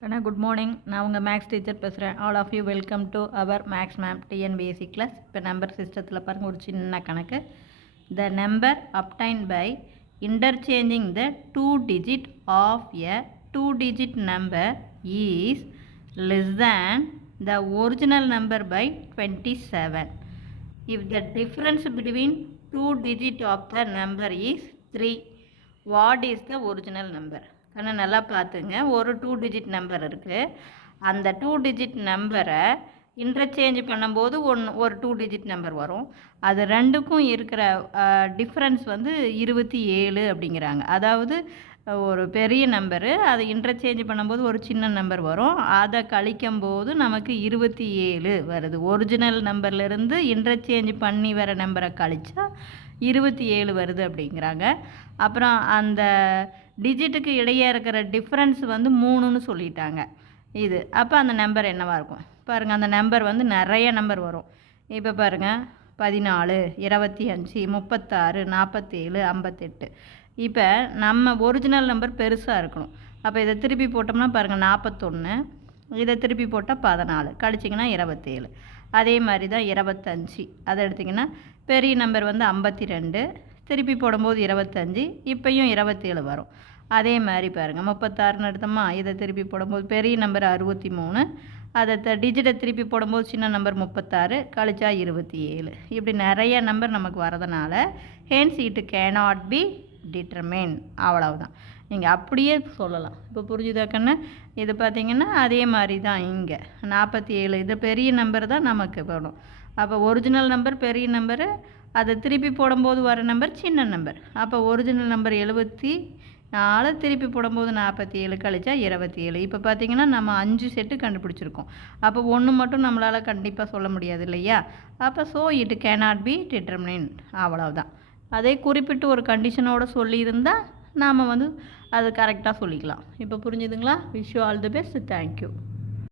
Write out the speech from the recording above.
Good morning. நான் உங்கள் maths teacher பேசுகிறேன். All of you welcome to our maths ma'am TNPSC class. இப்போ number சிஸ்டத்தில் பாருங்கள், ஒரு சின்ன கணக்கு. The number obtained by interchanging the 2 digit of a 2 digit number is less than the original number by 27. If the difference between 2 digit of the number is 3, what is the original number? ஆனால் நல்லா பார்த்துங்க, ஒரு 2 digit number இருக்குது. அந்த 2 digit நம்பரை interchange பண்ணும்போது ஒரு 2 digit number வரும். அது ரெண்டுக்கும் இருக்கிற டிஃப்ரென்ஸ் வந்து 27 அப்படிங்கிறாங்க. அதாவது ஒரு பெரிய நம்பரு, அதை இன்டர்சேஞ்ச் பண்ணும்போது ஒரு சின்ன நம்பர் வரும். அதை கழிக்கும் போது நமக்கு 27 வருது. ஒரிஜினல் நம்பர்லேருந்து இன்டர்சேஞ்ச் பண்ணி வர நம்பரை கழிச்சா 27 வருது அப்படிங்கிறாங்க. அப்புறம் அந்த டிஜிட்டுக்கு இடையே இருக்கிற டிஃப்ரென்ஸ் வந்து 3ன்னு சொல்லிட்டாங்க. இது அப்போ அந்த நம்பர் என்னவாக இருக்கும் பாருங்கள். அந்த நம்பர் வந்து நிறைய நம்பர் வரும். இப்போ பாருங்கள், 14, 25, 36, 47, 58. இப்போ நம்ம ஒரிஜினல் நம்பர் பெருசாக இருக்கணும். அப்போ இதை திருப்பி போட்டோம்னா பாருங்கள், 41. இதை திருப்பி போட்டால் 14, கழிச்சிங்கன்னா 27. அதே மாதிரி தான் 25. அதை எடுத்திங்கன்னா பெரிய நம்பர் வந்து 52, திருப்பி போடும்போது 25, இப்போயும் 27 வரும். அதே மாதிரி பாருங்கள், 36ன்னு எடுத்தோமா, இதை திருப்பி போடும்போது பெரிய நம்பர் 63, அதை டிஜிட்டை திருப்பி போடும்போது சின்ன நம்பர் 36, கழிச்சா 27. இப்படி நிறைய நம்பர் நமக்கு வரதுனால hence it cannot be determine. அவ்வளவுதான். நீங்கள் அப்படியே சொல்லலாம். இப்போ புரிஞ்சுதா கண்ணு? இது பார்த்திங்கன்னா அதே மாதிரி தான் இங்கே 47. இது பெரிய நம்பர் தான் நமக்கு வேணும். அப்போ ஒரிஜினல் நம்பர் பெரிய நம்பரு, அதை திருப்பி போடும்போது வர நம்பர் சின்ன நம்பர். அப்போ ஒரிஜினல் நம்பர் 74, திருப்பி போடும்போது 47, கழிச்சா 27. இப்போ பார்த்திங்கன்னா நம்ம 5 செட்டு கண்டுபிடிச்சிருக்கோம். அப்போ ஒன்று மட்டும் நம்மளால் கண்டிப்பாக சொல்ல முடியாது இல்லையா? அப்போ so it cannot be determine. அவ்வளவுதான். அதே குறிப்பிட்டு ஒரு கண்டிஷனோடு சொல்லியிருந்தால் நாம் வந்து அது கரெக்டாக சொல்லிக்கலாம். இப்போ புரிஞ்சுதுங்களா? Wish you all the best. Thank you.